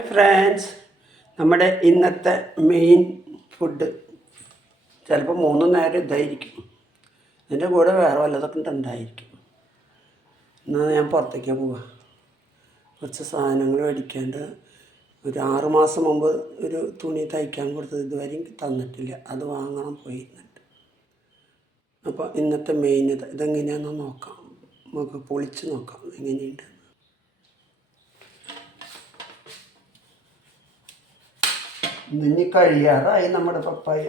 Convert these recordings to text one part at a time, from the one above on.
Hi friends, നമ്മുടെ ഇന്നത്തെ main food ചിലപ്പോൾ 3 നേരം ഇതായിരിക്കും. ഇതിൻ്റെ കൂടെ വേറെ വല്ലതൊക്കെ ഉണ്ടായിരിക്കും. എന്നാൽ ഞാൻ പുറത്തേക്ക് പോവാം. കുറച്ച് സാധനങ്ങൾ മേടിക്കാണ്ട്. ഒരു 6 മാസം മുമ്പ് ഒരു തുണി തയ്ക്കാൻ കൊടുത്തത് ഇതുവരെ എനിക്ക് തന്നിട്ടില്ല. അത് വാങ്ങണം പോയിരുന്നിട്ട്. അപ്പോൾ ഇന്നത്തെ മെയിൻ ഇതെങ്ങനെയാണെന്ന് നോക്കാം. നമുക്ക് പൊളിച്ച് നോക്കാം എങ്ങനെയുണ്ട്. ഇനി കഴിയാറായി നമ്മുടെ പപ്പായ.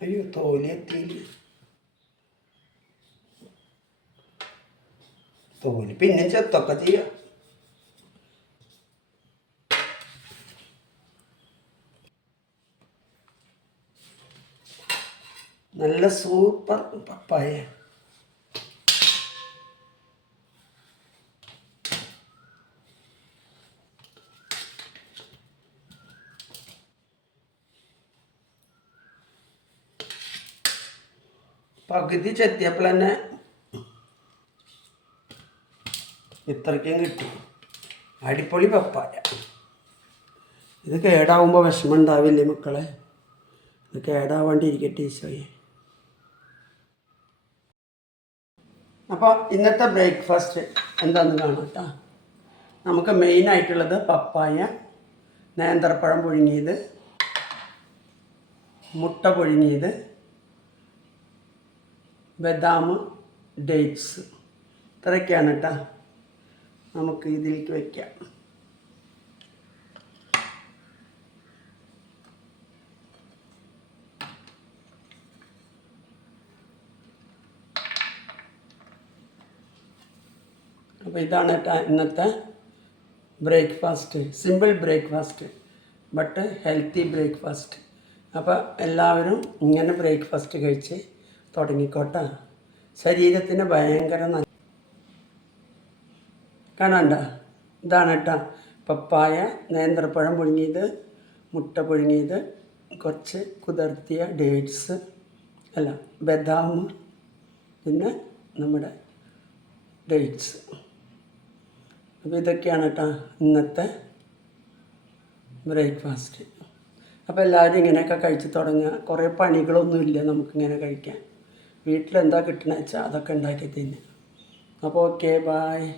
അയ്യോ, തോല് എത്തിയില്ല. തോല് പിന്നെ ചെത്തൊക്കെ ചെയ്യാം. നല്ല സൂപ്പർ പപ്പായ. പകുതി ചെത്തിയപ്പോൾ തന്നെ ഇത്രയ്ക്കും കിട്ടി. അടിപൊളി പപ്പായ. ഇത് കേടാവുമ്പോൾ വിഷമം ഉണ്ടാവില്ലേ മക്കളെ? ഇത് കേടാവാണ്ടിരിക്കട്ടെ ഈശോയെ. അപ്പോൾ ഇന്നത്തെ ബ്രേക്ക്ഫാസ്റ്റ് എന്താണെന്ന് കാണാം കേട്ടോ. നമുക്ക് മെയിനായിട്ടുള്ളത് പപ്പായ, നേന്ത്രപ്പഴം പുഴുങ്ങിയത്, മുട്ട പുഴുങ്ങിയത്, ബദാം, ഡേറ്റ്സ്, ഇത്രയൊക്കെയാണ് കേട്ടോ. നമുക്ക് ഇതിലേക്ക് വയ്ക്കാം. അപ്പോൾ ഇതാണ് കേട്ടോ ഇന്നത്തെ breakfast. Simple breakfast but healthy breakfast. അപ്പോൾ എല്ലാവരും ഇങ്ങനെ ബ്രേക്ക്ഫാസ്റ്റ് കഴിച്ച് തുടങ്ങിക്കോട്ടെ. ശരീരത്തിന് ഭയങ്കര നല്ല. കാണണ്ട, ഇതാണ് കേട്ടോ പപ്പായ, നേന്ത്രപ്പഴം പുഴുങ്ങിയത്, മുട്ട പുഴുങ്ങിയത്, കുറച്ച് കുതിർത്തിയ ഡേറ്റ്സ് അല്ല ബദാം, പിന്നെ നമ്മുടെ ഡേറ്റ്സ്. അപ്പോൾ ഇതൊക്കെയാണ് കേട്ടോ ഇന്നത്തെ ബ്രേക്ക്ഫാസ്റ്റ്. അപ്പോൾ എല്ലാവരും ഇങ്ങനെയൊക്കെ കഴിച്ച് തുടങ്ങുക. കുറേ പണികളൊന്നുമില്ല നമുക്കിങ്ങനെ കഴിക്കാൻ. വീട്ടിലെന്താ കിട്ടണമെന്ന് വെച്ചാൽ അതൊക്കെ ഉണ്ടാക്കി തിന്നുക. അപ്പോൾ ഓക്കെ, ബായ്.